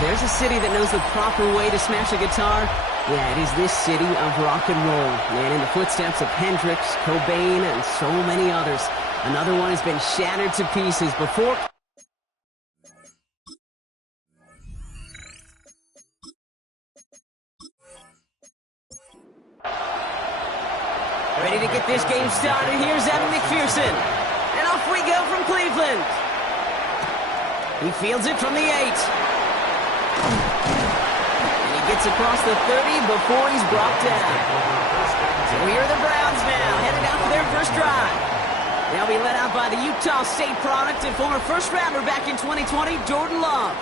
there's a city that knows the proper way to smash a guitar, yeah, it is this city of rock and roll. And in the footsteps of Hendrix, Cobain, and so many others, another one has been shattered to pieces before... Ready to get this game started. Here's Evan McPherson. And off we go from Cleveland. He fields it from the 8. And he gets across the 30 before he's brought down. So here are the Browns now, headed out for their first drive. They'll be led out by the Utah State product and former first-rounder back in 2020, Jordan Love.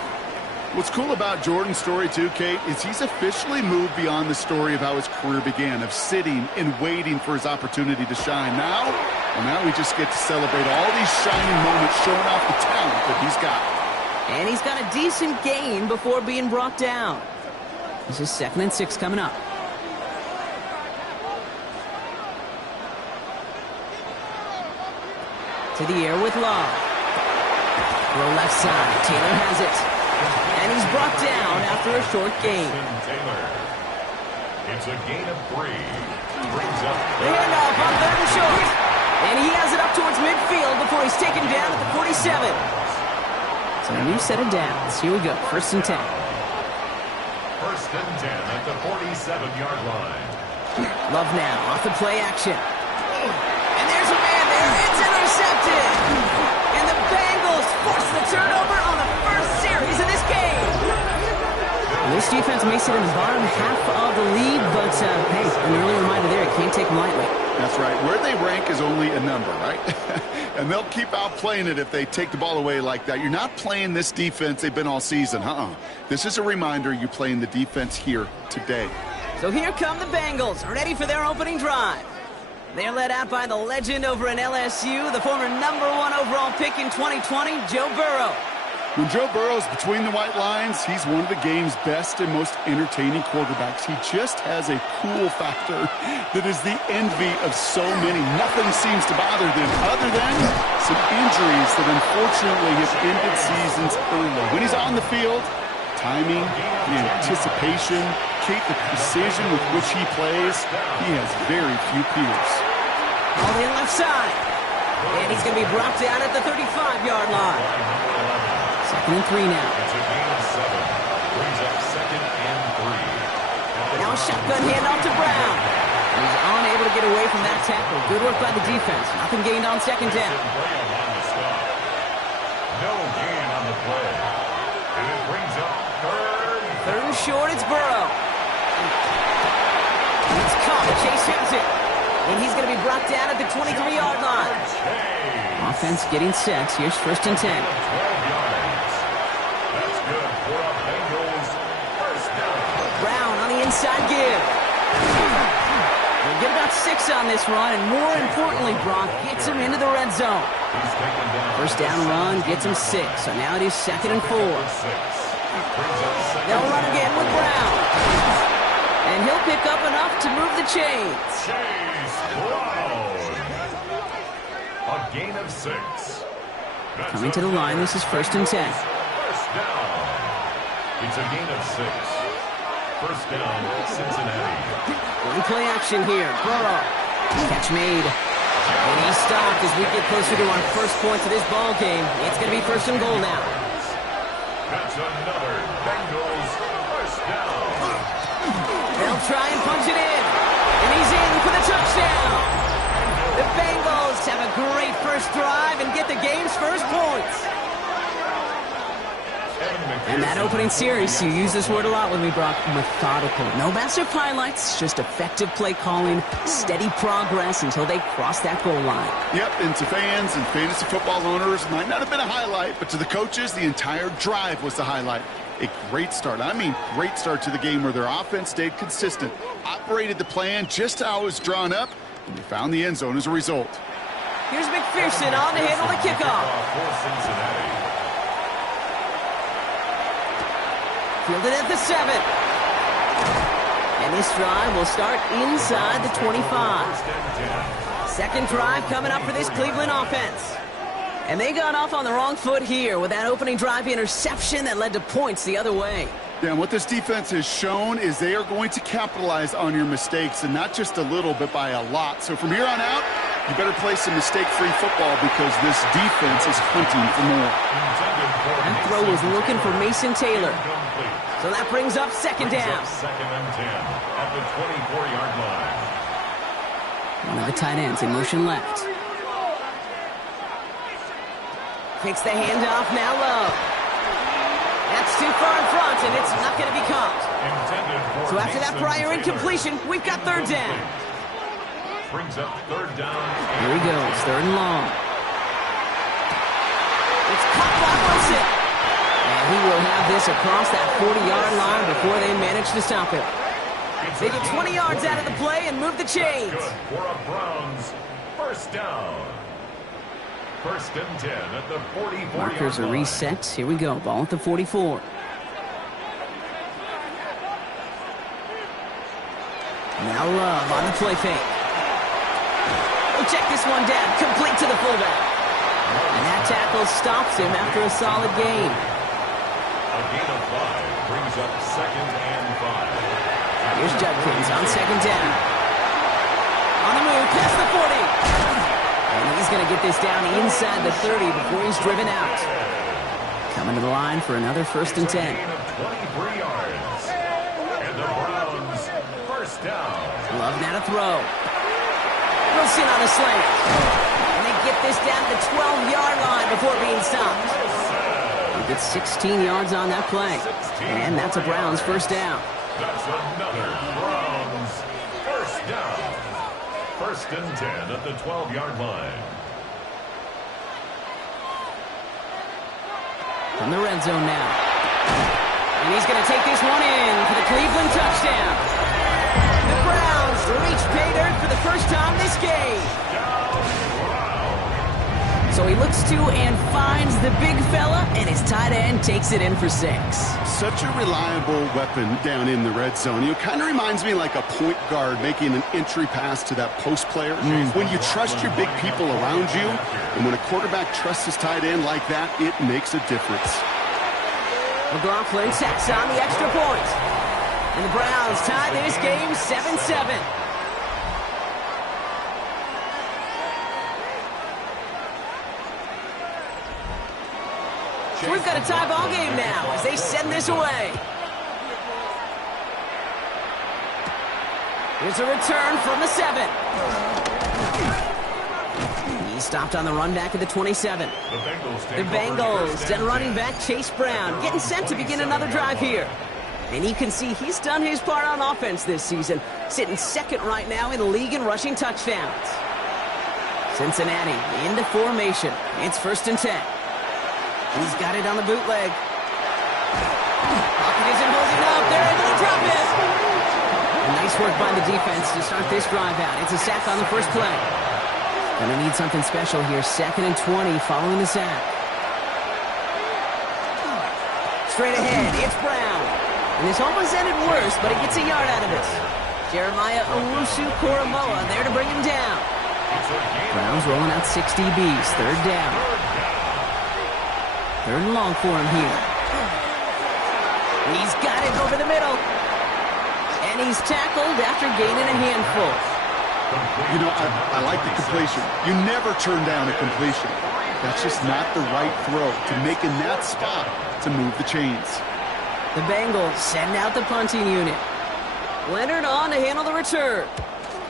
What's cool about Jordan's story, too, Kate, is he's officially moved beyond the story of how his career began, of sitting and waiting for his opportunity to shine. Now we just get to celebrate all these shining moments, showing off the talent that he's got. And he's got a decent gain before being brought down. This is 2nd and 6 coming up. To the air with Love. Throw left side. Taylor has it. And he's brought down after a short gain. It's a gain of 3. Brings up the handoff on 3rd and short. And he has it up towards midfield before he's taken down at the 47. So a new set of downs. Here we go. 1st and 10. 1st and 10 at the 47-yard line. Love now off the play action. And there's a man there. It's intercepted. And the Bengals force the turnover on the first series of this game. This defense may sit in the bottom half of the league, but hey, an early reminder there, it can't take them lightly. That's right. Where they rank is only a number, right? And they'll keep outplaying it if they take the ball away like that. You're not playing this defense they've been all season. This is a reminder you're playing the defense here today. So here come the Bengals, ready for their opening drive. They're led out by the legend over in LSU, the former #1 overall pick in 2020, Joe Burrow. When Joe Burrow's between the white lines, he's one of the game's best and most entertaining quarterbacks. He just has a cool factor that is the envy of so many. Nothing seems to bother them other than some injuries that unfortunately have ended seasons early. When he's on the field, timing, the anticipation, Kate, the precision with which he plays, he has very few peers. All the left side. And he's going to be brought down at the 35-yard line. 2nd and 3 now. It's a gain of 7. Brings up 2nd and 3. Now a shotgun handoff to Brown. He's unable to get away from that tackle. Good work by the defense. Nothing gained on 2nd down. No gain on the play. And it brings up 3rd and short, it's Burrow. It's caught. Chase has it. And he's going to be brought down at the 23-yard line. Offense getting set. Here's 1st and 10. Brown on the inside give. They'll get about 6 on this run, and more importantly, Brock gets him into the red zone. 1st down run gets him 6, so now it is 2nd and 4. They'll run again with Brown. And he'll pick up enough to move the chains. A gain of 6. Coming to the line, this is 1st and 10. 1st down. It's a gain of 6. 1st down, Cincinnati. One play action here. Burrow. Catch made. And he's stopped as we get closer to our first points of this ball game. It's going to be 1st and goal now. That's another Bengals 1st down. They'll try and punch it in. And he's in for the touchdown. The Bengals have a great first drive and get the game's first points. And that opening series, you use this word a lot with me, Brock, methodical. No massive highlights, just effective play calling, steady progress until they cross that goal line. Yep, and to fans and fantasy football owners, might not have been a highlight, but to the coaches, the entire drive was the highlight. A great start. I mean, great start to the game where their offense stayed consistent, operated the plan just how it was drawn up, and they found the end zone as a result. Here's McPherson on to handle the kickoff. Fielded at the 7. And this drive will start inside the 25. 2nd drive coming up for this Cleveland offense. And they got off on the wrong foot here with that opening drive interception that led to points the other way. Yeah, and what this defense has shown is they are going to capitalize on your mistakes, and not just a little, but by a lot. So from here on out, you better play some mistake-free football because this defense is hunting for more. That throw was looking for Mason Taylor. So that brings up second down. Second and 10 at the 24-yard line. One of the tight ends in motion left. Takes the handoff, now low. That's too far in front, and it's not going to be caught. So after that prior incompletion, we've got third down. Brings up third down. Here he goes, third and long. It's caught by Wilson. And he will have this across that 40-yard line before they manage to stop him. They get 20 yards out of the play and move the chains. Good for a Browns first down. First and 10 at the 44-yard line. Markers are reset. Here we go. Ball at the 44. Now Love on the play fake. We'll check this one down. Complete to the fullback. And that tackle stops him after a solid gain. A gain of 5 brings up second and 5. Here's Judkins on second down. On the move, past the 40. And he's going to get this down inside the 30 before he's driven out. Coming to the line for another first and 10. 23 yards. And the Browns first down. Love now to throw. Wilson on a slant. And they get this down to the 12-yard line before being stopped. He gets 16 yards on that play. And that's a Browns first down. That's another Browns first down. First and 10 at the 12-yard line. From the red zone now. And he's going to take this one in for the Cleveland touchdown. The Browns reach pay dirt for the first time this game. So he looks to and finds the big fella, and his tight end takes it in for 6. Such a reliable weapon down in the red zone. You know, kind of reminds me like a point guard making an entry pass to that post player. When you trust your big people around you, and when a quarterback trusts his tight end like that, it makes a difference. McLaughlin tacks on the extra point. And the Browns tie this game 7-7. So we've got a tie ball game now as they send this away. Here's a return from the 7. He stopped on the run back at the 27. The Bengals and running back Chase Brown getting set to begin another drive here. And you can see he's done his part on offense this season, sitting second right now in the league in rushing touchdowns. Cincinnati into formation. It's first and 10. He's got it on the bootleg. Pocket isn't holding up. They're able to drop it. Nice work by the defense to start this drive out. It's a sack on the first play. Gonna need something special here. Second and 20 following the sack. Straight ahead, it's Brown. And this almost ended worse, but he gets a yard out of it. Jeremiah Owusu-Koramoah there to bring him down. Browns rolling out 6 DBs. Third down. Third and long for him here. He's got it over the middle. And he's tackled after gaining a handful. You know, I like the completion. You never turn down a completion. That's just not the right throw to make in that spot to move the chains. The Bengals send out the punting unit. Leonard on to handle the return.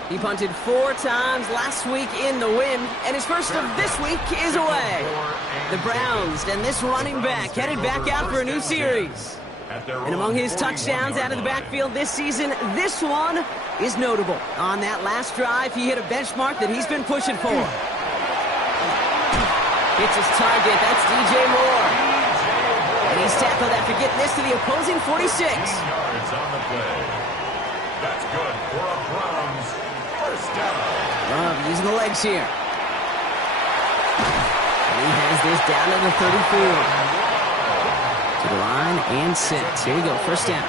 He punted 4 times last week in the win, and his first of this week is away. The Browns and this running back headed back out for a new series. And among his touchdowns out of the backfield this season, this one is notable. On that last drive, he hit a benchmark that he's been pushing for. Hits his target, that's DJ Moore. And he's tackled after getting this to the opposing 46. Yards on the play. That's good for a Browns first down. Love using the legs here. And he has this down to the 34. To the line and sits. Here we go, first down.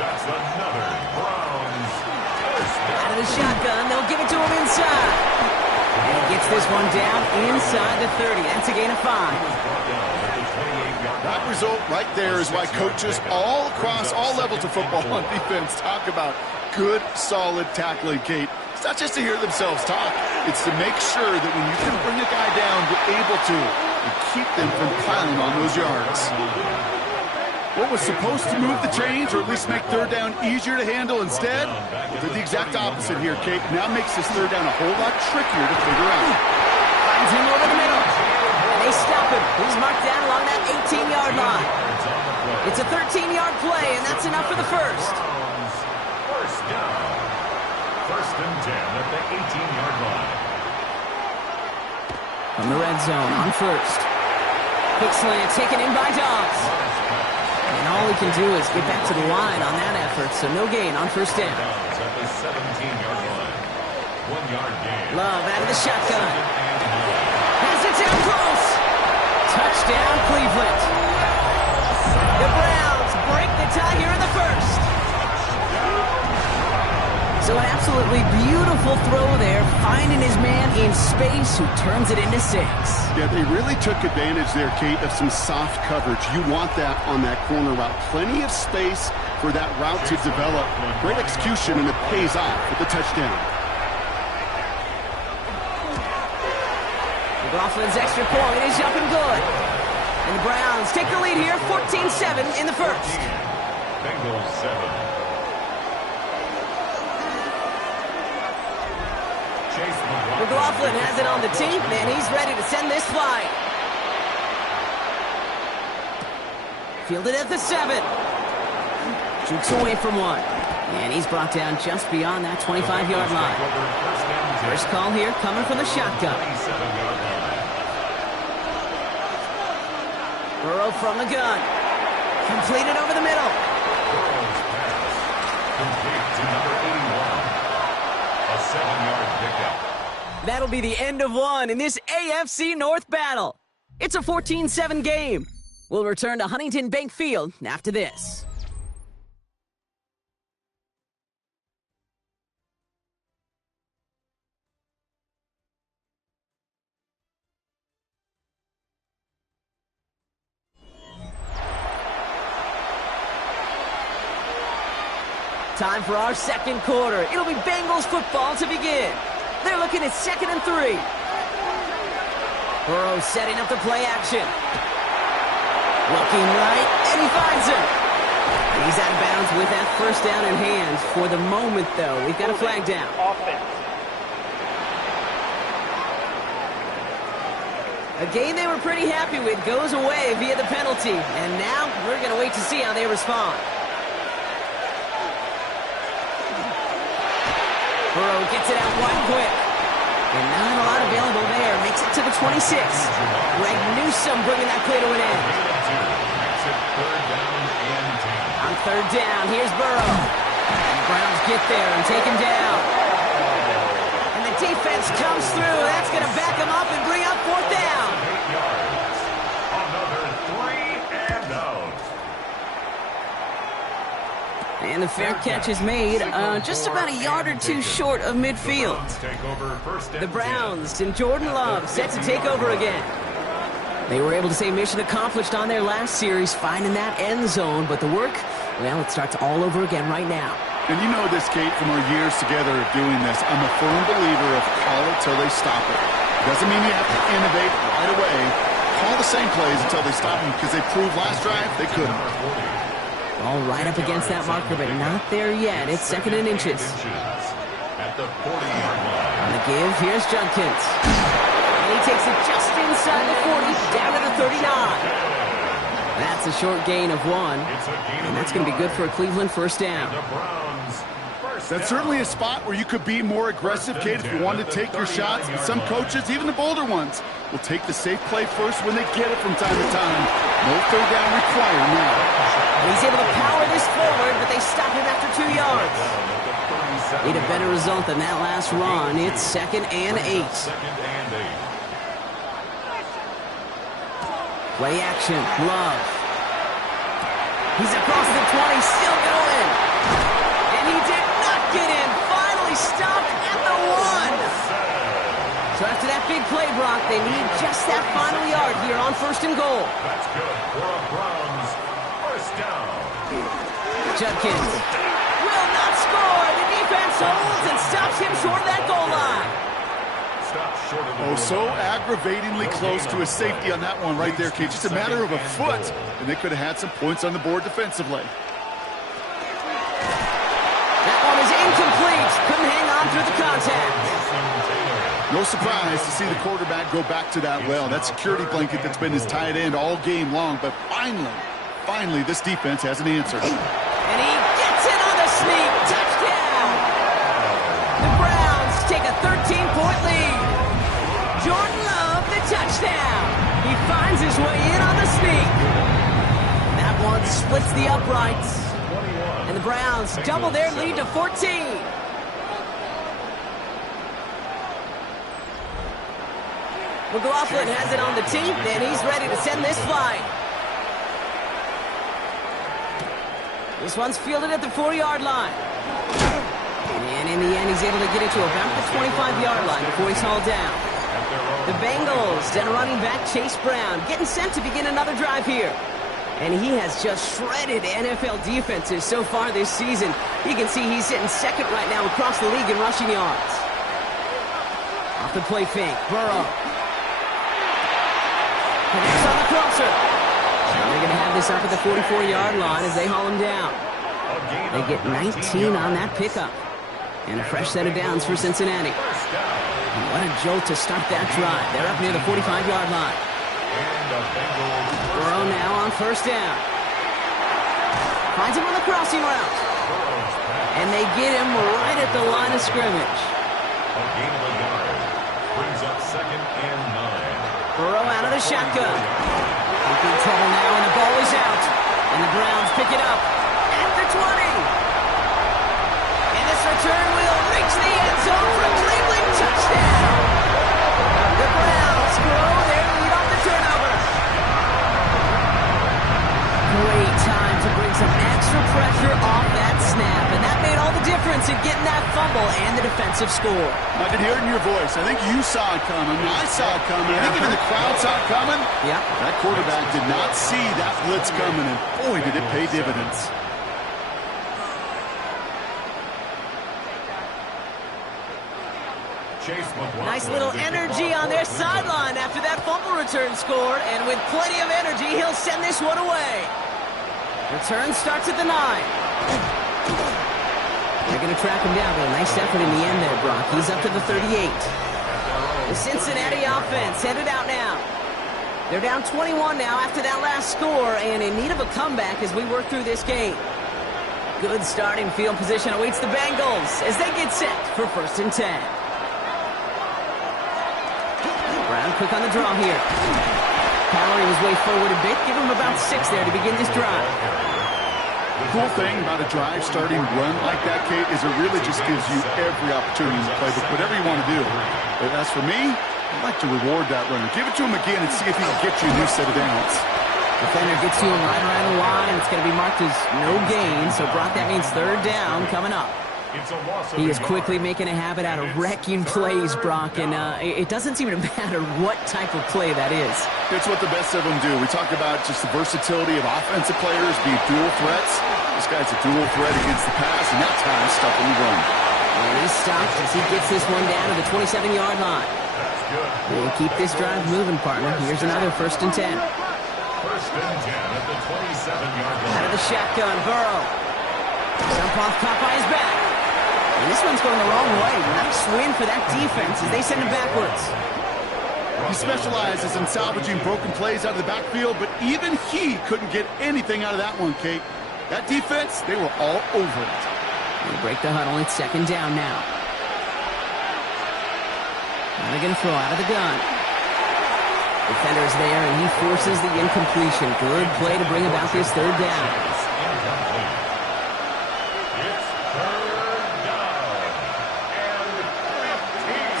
That's another Browns first down. Out of the shotgun, they'll give it to him inside. And he gets this one down inside the 30. That's a gain of 5. That result right there is why coaches all across all levels of football on defense talk about good, solid tackling, Kate. It's not just to hear themselves talk. It's to make sure that when you can bring a guy down, you're able to and keep them from piling on those yards. What was supposed to move the chains or at least make third down easier to handle instead? Well, did the exact opposite here, Kate. Now makes this third down a whole lot trickier to figure out. Finds him over the middle. And they stop him. He's marked down along that 18-yard line. It's a 13-yard play, and that's enough for the first. First down. First and 10 at the 18-yard line. From the red zone on first. Quick slant taken in by Dobbs. And all he can do is get back to the line on that effort, so no gain on first down. At the 17-yard line. 1 yard gain. Love out of the shotgun. Has it down close. Touchdown, Cleveland. The Browns break the tie here in the first. So an absolutely beautiful throw there, finding his man in space who turns it into 6. Yeah, they really took advantage there, Kate, of some soft coverage. You want that on that corner route. Plenty of space for that route to develop. Great execution, and it pays off with the touchdown. McLaughlin's extra point is up and good. And the Browns take the lead here, 14-7 in the first. Bengals 7. McLaughlin has it on the team, and he's ready to send this flight. Fielded at the 7. Jukes away from one. And he's brought down just beyond that 25-yard line. First call here coming from the shotgun. Burrow from the gun. Completed over the middle. Burrow's pass. Complete to number 81. A 7-yard pickup. That'll be the end of one in this AFC North battle. It's a 14-7 game. We'll return to Huntington Bank Field after this. Time for our second quarter. It'll be Bengals football to begin. They're looking at 2nd and 3. Burrow setting up the play action. Looking right, and he finds him. He's out of bounds with that first down in hand. For the moment, though, we've got a flag down. A game they were pretty happy with goes away via the penalty. And now we're going to wait to see how they respond. Burrow gets it out wide quick. And not a lot available there. Makes it to the 26. Greg Newsome bringing that play to an end. On third down, here's Burrow. And the Browns get there and take him down. And the defense comes through. That's going to back him up and bring up 4th down. 8 yards. Another 3 and out. And the fair catch is made just about a yard or two short of midfield. The Browns and Jordan Love set to take over again. They were able to say mission accomplished on their last series, finding that end zone. But the work, well, it starts all over again right now. And you know this, Kate, from our years together of doing this. I'm a firm believer of call it till they stop it. Doesn't mean you have to innovate right away. Call the same plays until they stop them, because they proved last drive they couldn't. All right up against that marker, but not there yet. It's 2nd and inches. At the 40-yard line. On the give, here's Judkins. And he takes it just inside the 40, down to the 39. That's a short gain of 1. And that's going to be good for a Cleveland first down. That's certainly a spot where you could be more aggressive, Kate, if you wanted to take your shots. But some coaches, even the bolder ones, will take the safe play first when they get it from time to time. No third down required now. He's able to power this forward, but they stop him after 2 yards. Need a better result than that last run. It's 2nd and 8. Play action, Love. He's across the 20, still going. And he did not get in. Finally stopped at the 1. So after that big play, Brock, they need just that final yard here on 1st and goal. That's good for a Browns first down. Judkins will not score. The defense holds and stops him short of that goal line. Stop short of the Oh, goal so line. aggravatingly close to a safety on that one right there, Kate. Just a matter of a foot, and they could have had some points on the board defensively. That one is incomplete. Couldn't hang on through the contact. No surprise to see the quarterback go back to that well. That security blanket that's been his tight end all game long, but finally, this defense has an answer. And he gets it on the sneak. Touchdown! The Browns take a 13-point lead. Jordan Love, the touchdown. He finds his way in on the sneak. That one splits the uprights. And the Browns double their lead to 14. McLaughlin has it on the tee, and he's ready to send this flying. This one's fielded at the 4-yard line. And in the end, he's able to get it to about the 25-yard line before he's hauled down. The Bengals and running back Chase Brown getting sent to begin another drive here. And he has just shredded NFL defenses so far this season. You can see he's sitting second right now across the league in rushing yards. Off the play fake, Burrow. Connects on the crosser. They're going to have this up at the 44-yard line as they haul him down. They get 19 on that pickup. And a fresh set of downs for Cincinnati. And what a jolt to start that drive. They're up near the 45-yard line. Burrow now on 1st down. Finds him on the crossing route. And they get him right at the line of scrimmage. A gain of a yard brings up 2nd and 9. Burrow out of the shotgun. He's in trouble now, and the ball is out. And the Browns pick it up at the 20. And this return will reach the end zone for a Cleveland touchdown. The Browns grow their lead off the turnover. Great time to bring some extra pressure off that snap. And that made all the difference in getting that fumble and the defensive score. I can hear it in your voice. I think you saw it coming. I saw it coming. I think even the crowd saw it coming. Yep. That quarterback did not see that blitz coming, and boy, did it pay dividends. Nice little energy on their sideline after that fumble return scored, and with plenty of energy, he'll send this one away. Return starts at the 9. They're going to track him down, but a nice effort in the end there, Brock. He's up to the 38. The Cincinnati offense headed out now. They're down 21 now after that last score, and in need of a comeback as we work through this game. Good starting field position awaits the Bengals as they get set for 1st and 10. Brown quick on the draw here. Powering his way forward a bit. Give him about 6 there to begin this drive. The cool thing about a drive starting run like that, Kate, is it really just gives you every opportunity to play with whatever you want to do. But as for me, I'd like to reward that runner. Give it to him again and see if he can get you a new set of downs. Defender gets to him right around the line. It's going to be marked as no gain. So, Brock, that means 3rd down coming up. He is quickly making a habit out of wrecking plays, Brock, and it doesn't seem to matter what type of play that is. It's what the best of them do. We talk about just the versatility of offensive players being dual threats. This guy's a dual threat against the pass, and that time stuff in the run. And he's stopped as he gets this one down to the 27-yard line. We'll keep this drive moving, partner. Here's another 1st and 10. 1st and 10 at the 27-yard line. Out of the shotgun, Burrow. Jump off caught by his back. And this one's going the wrong way. Nice win for that defense as they send him backwards. He specializes in salvaging broken plays out of the backfield, but even he couldn't get anything out of that one, Kate. That defense, they were all over it. They break the huddle. It's 2nd down now. Now they're going to throw out of the gun. Defender's there, and he forces the incompletion. Good play to bring about this 3rd down.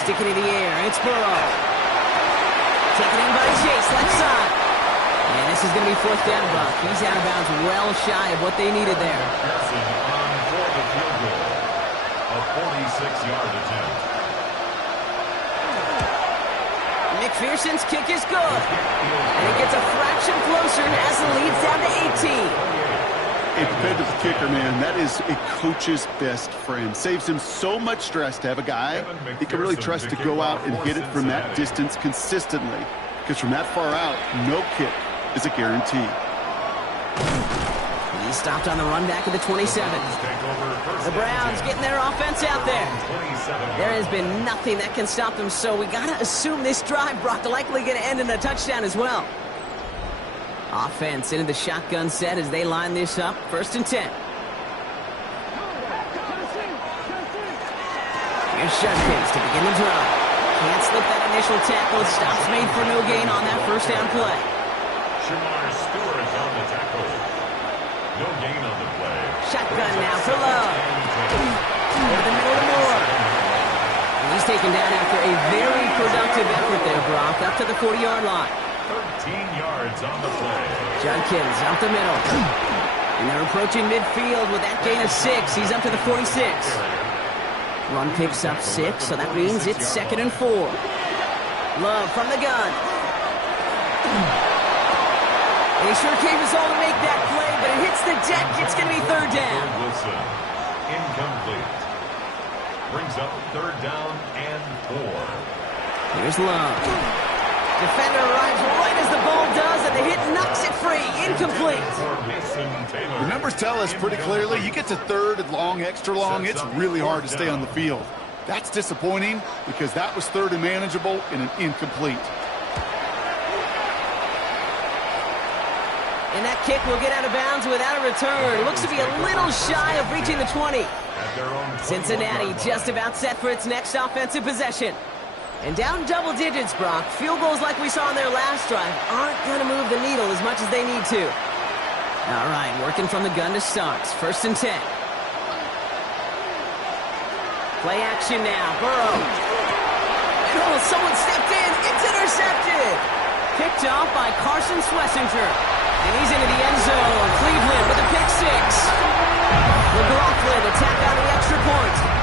Stick it in the air. It's Burrow. Taken in by Chase, left side. And this is going to be 4th down, Brock. He's out of bounds well shy of what they needed there. Passing on for the field goal. A 46-yard attempt. McPherson's kick is good. And it gets a fraction closer as the lead's down to 18. A dependable kicker, man. That is a coach's best friend. Saves him so much stress to have a guy he can really trust to go out and hit it from that distance consistently. Because from that far out, no kick is a guarantee. He stopped on the run back at the 27. The Browns getting their offense out there. There has been nothing that can stop them, so we got to assume this drive, Brock, likely going to end in a touchdown as well. Offense into the shotgun set as they line this up. 1st and 10. Here's Judkins to begin the drive. Can't slip that initial tackle. Stops made for no gain on that 1st down play. Stewart on the tackle. No gain on the play. Shotgun now for Love. Over the middle to Moore. And he's taken down after a very productive effort there, Brock, up to the 40-yard line. 13 yards on the play. Judkins up the middle. And they're approaching midfield with that gain of 6. He's up to the 46. Run picks up 6, so that means it's 2nd and 4. Love from the gun. And he sure gave us all to make that play, but it hits the deck. It's going to be 3rd down. Wilson, incomplete. Brings up 3rd down and 4. Here's Love. Defender arrives right as the ball does, and the hit knocks it free. Incomplete. The numbers tell us pretty clearly, you get to 3rd and long, extra long, it's really hard to stay on the field. That's disappointing because that was 3rd and manageable and an incomplete. And that kick will get out of bounds without a return. Looks to be a little shy of reaching the 20. Cincinnati just about set for its next offensive possession. And down double digits, Brock. Field goals like we saw on their last drive aren't going to move the needle as much as they need to. All right, working from the gun to start. 1st and 10. Play action now. Burrow. And oh, someone stepped in. It's intercepted. Picked off by Carson Schlesinger. And he's into the end zone. Cleveland with a pick 6. McLaughlin to tack on the extra point.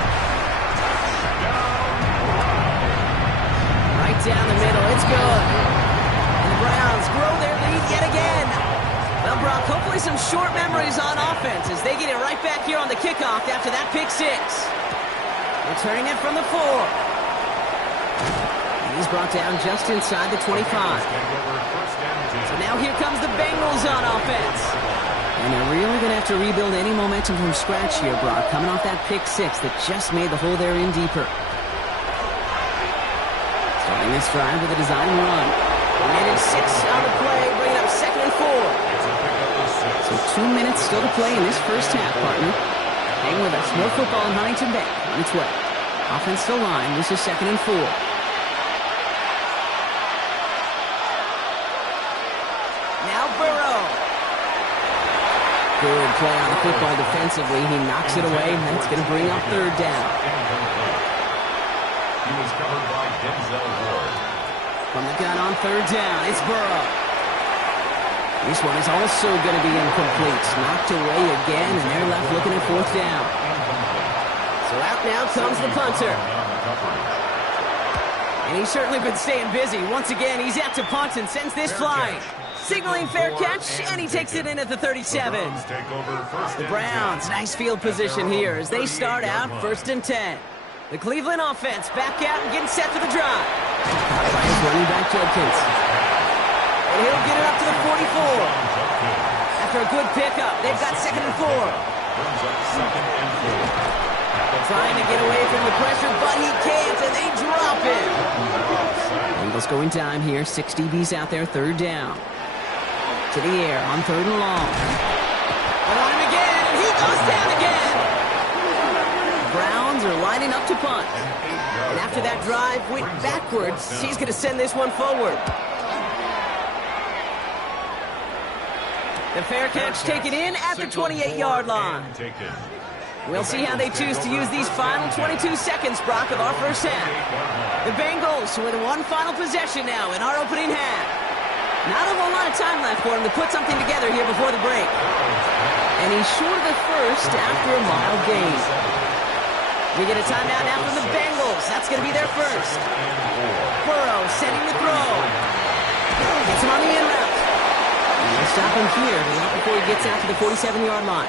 Down the middle, it's good. And the Browns grow their lead yet again. Well, Brock, hopefully some short memories on offense as they get it right back here on the kickoff after that pick 6. Returning it from the 4. And he's brought down just inside the 25. So now here comes the Bengals on offense. And they're really going to have to rebuild any momentum from scratch here, Brock, coming off that pick 6 that just made the hole they're in deeper. Starting this drive with a design run. Minute 6 on the play, bringing up 2nd and 4. So 2 minutes still to play in this first half, partner. Hang with us. More football in Huntington Bank on its way. Offense still line. This is 2nd and 4. Now Burrow. Good play on the football defensively. He knocks it away. That's going to bring up 3rd down. He was covered by Denzel Ward. From the gun on 3rd down, it's Burrow. This one is also going to be incomplete. Knocked away again, and they're left looking at 4th down. So out now comes the punter. And he's certainly been staying busy. Once again, he's out to punt and sends this flying. Signaling fair catch, and he takes it in at the 37. The Browns, nice field position here as they start out 1st and 10. The Cleveland offense back out and getting set for the drive. Finds running back Judkins. And he'll get it up to the 44. After a good pickup, they've got 2nd and 4. Trying to get away from the pressure, but he can't, and they drop it. Bengals going down here. 6 DBs out there, 3rd down. To the air on 3rd and long. And on him again, and he goes down again. Browns are lining up to punt. And after that drive went backwards, he's going to send this one forward. The fair catch taken in at the 28-yard line. We'll see how they choose to use these final 22 seconds, Brock, of our first half. The Bengals with one final possession now in our opening half. Not a whole lot of time left for him to put something together here before the break. And he's short of the first after a mild gain. We get a timeout now from the Bengals. That's going to be their first. Burrow setting the throw. Gets him on the in route. We'll stop him here, but not before he gets out to the 47-yard line.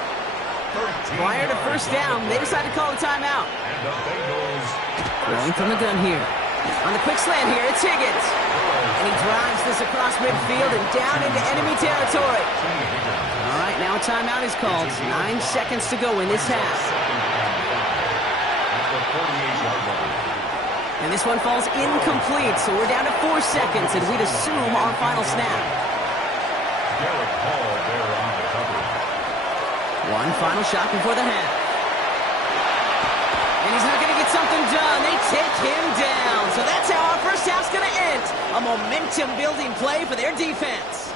Prior to first down, they decide to call a timeout. Throwing from the gun here. On the quick slant here, it's Higgins. And he drives this across midfield and down into enemy territory. All right, now a timeout is called. 9 seconds to go in this half. And this one falls incomplete, so we're down to 4 seconds, and we'd assume our final snap. One final shot before the half. And he's not going to get something done. They take him down. So that's how our first half's going to end. A momentum-building play for their defense.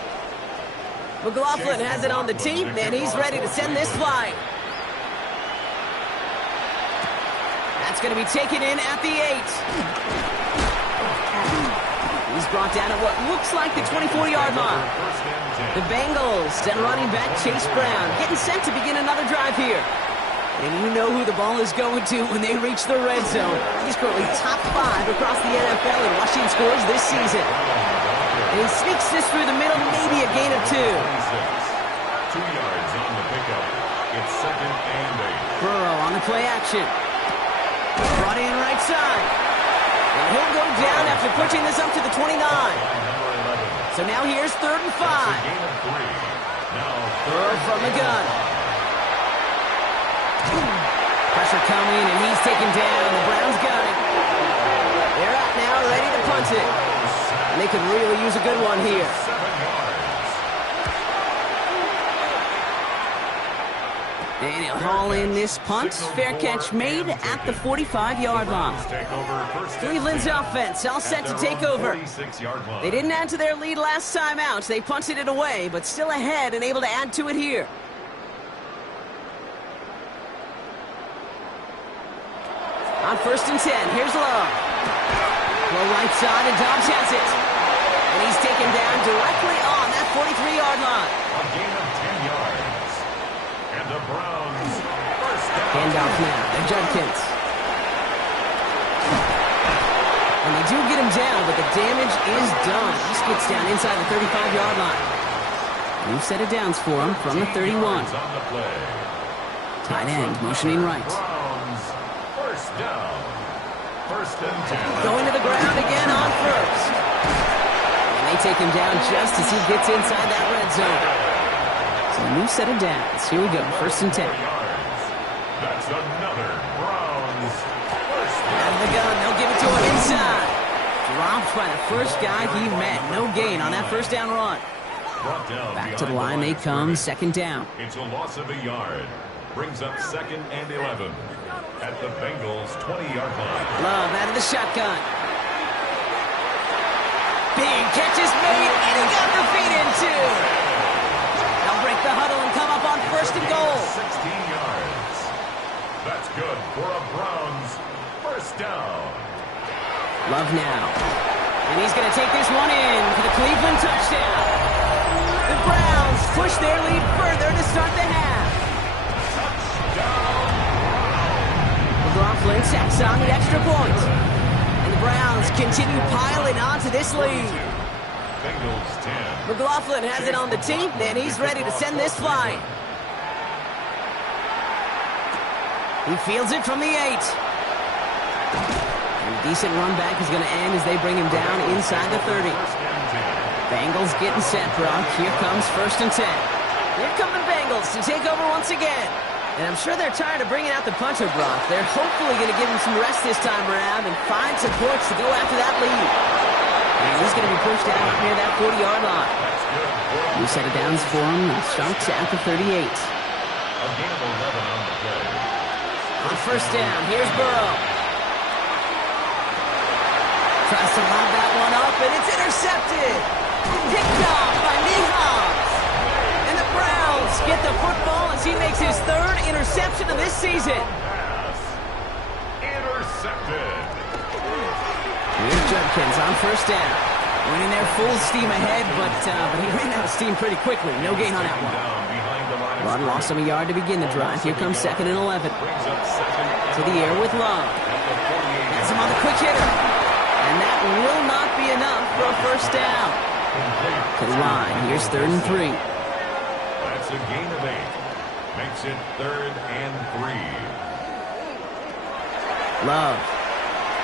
McLaughlin has it on the tee, and he's ready to send this flying. That's going to be taken in at the 8. He's brought down at what looks like the 24-yard line. The Bengals send running back Chase Brown, getting set to begin another drive here. And you know who the ball is going to when they reach the red zone. He's currently top 5 across the NFL in rushing scores this season. And he sneaks this through the middle, maybe a gain of 2. 2 yards on the pickup. It's 2nd and 8. Burrow on the play action. Brought in right side. And he'll go down after pushing this up to the 29. So now here's 3rd and 5. Burrow from the gun. Pressure coming, and he's taken down. The Browns got it. They're out now, ready to punt it. And they could really use a good one here. And he'll haul in this punt. Fair catch made at the 45-yard line. Cleveland's offense all set to take over. They didn't add to their lead last time out. They punted it away, but still ahead and able to add to it here. On 1st and 10, here's Love. Low right side, and Dobbs has it. And he's taken down directly on that 43-yard line. A gain of 10 yards. And the Browns first down. Handoff now to Judkins. And they do get him down, but the damage is done. He gets down inside the 35-yard line. New set of downs for him from the 31. Tight end motioning right. First down. 1st and 10. Going to the ground again on 1st. And they take him down just as he gets inside that red zone. So a new set of downs. Here we go. 1st and 10. That's another Browns. Out of the gun. They'll give it to him inside. Dropped by the first guy he met. No gain on that first down run. Back to the line they come. 2nd down. It's a loss of a yard. Brings up 2nd and 11 at the Bengals 20-yard line. Love out of the shotgun. Big catch is made, and he got the feet in too. They'll break the huddle and come up on 1st and goal. 16 yards. That's good for a Browns first down. Love now. And he's going to take this one in for the Cleveland touchdown. The Browns push their lead further to start the half. McLaughlin sacks on the extra point. And the Browns continue piling on to this lead. Bengals 10. McLaughlin has it on the tee, and he's ready to send this flying. He fields it from the 8. And a decent run back is going to end as they bring him down inside the 30. Bengals getting set, Brock. Here comes 1st and 10. Here come the Bengals to take over once again. And I'm sure they're tired of bringing out the punter, Brock. They're hopefully going to give him some rest this time around and find some points to go after that lead. And he's going to be pushed out up near that 40-yard line. New set of downs for him. Starts at the 38. A gain of 11 on the play. On 1st down, here's Burrow. Tries to lob that one up, and it's intercepted. Picked off by Nehas. And the Browns get the football as he makes his 3rd interception of this season. Pass. Intercepted. Here's Judkins on 1st down. Winning there full steam ahead, but he ran out of steam pretty quickly. No gain on that one. Rod lost him a yard to begin the drive. Here comes 2nd and 11. To the air with Love. Has him on the quick hitter. And that will not be enough for a first down. To the line. Here's 3rd and 3. That's a gain of 8. Makes it 3rd and 3. Love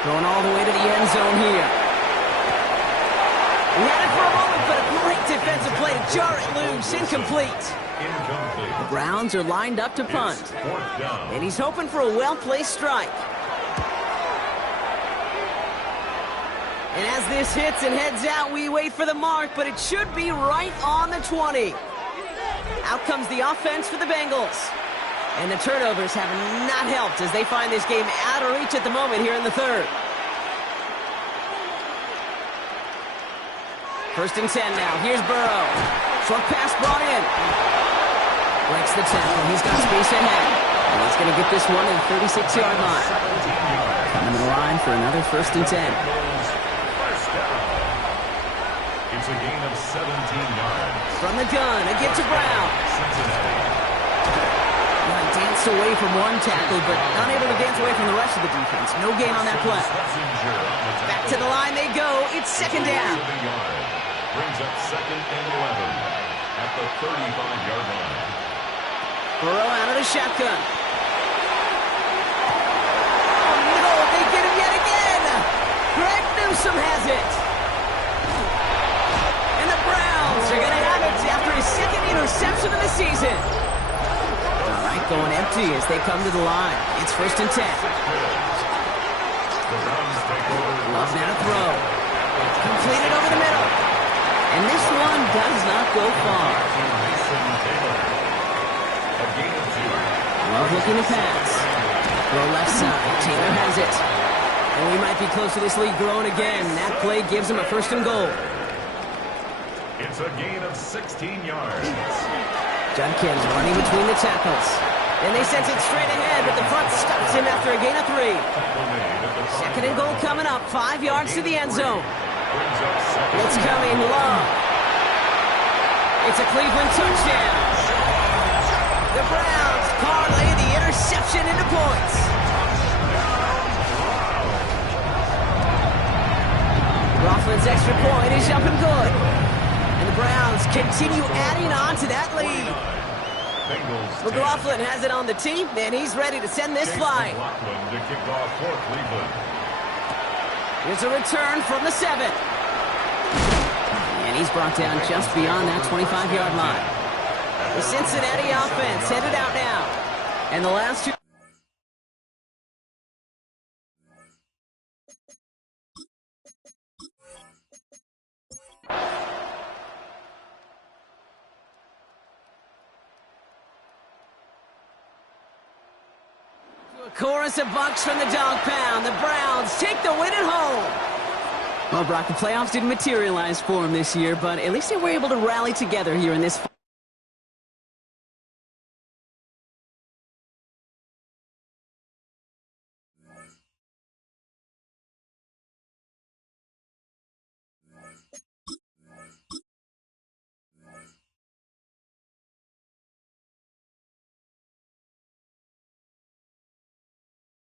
going all the way to the end zone here. He had it for a moment, but a great defensive play to jar it loose. Incomplete. The Browns are lined up to punt. And he's hoping for a well-placed strike. And as this hits and heads out, we wait for the mark, but it should be right on the 20. Out comes the offense for the Bengals. And the turnovers have not helped as they find this game out of reach at the moment here in the 3rd. 1st and 10 now. Here's Burrow. Short pass brought in. Breaks the tackle. He's got space ahead. And he's going to get this one to the 36-yard line. Coming to the line for another 1st and 10. It's a gain of 17 yards. From the gun, a give to Brown. Well, he danced away from one tackle, but not able to dance away from the rest of the defense. No gain on that play. Back to the line they go. It's 2nd down. Brings up 2nd and 11 at the 35-yard line. Burrow out of the shotgun. Oh, no, they get him yet again. Greg Newsome has it. And the Browns are going to have it after his 2nd interception of the season. All right, going empty as they come to the line. It's 1st and 10. Love now to throw. Completed over the middle. And this one does not go far. Love looking to pass. Throw left side. Taylor has it. And we might be close to this lead growing again. That play gives him a 1st and goal. It's a gain of 16 yards. Judkins running between the tackles. And they sent it straight ahead, but the front stops him after a gain of 3. 2nd and goal coming up. 5 yards to the end zone. It's coming, Love. It's a Cleveland touchdown. The Browns parlay the interception into points. Coughlin's extra point is up and good. And the Browns continue adding on to that lead. McLaughlin has it on the tee, and he's ready to send this flying. Here's a return from the 7. And he's brought down just beyond that 25-yard line. The Cincinnati offense headed out now. And the last two... A chorus of bucks from the dog pound. The Browns take the win at home. Well, Brock, the playoffs didn't materialize for them this year, but at least they were able to rally together here in this...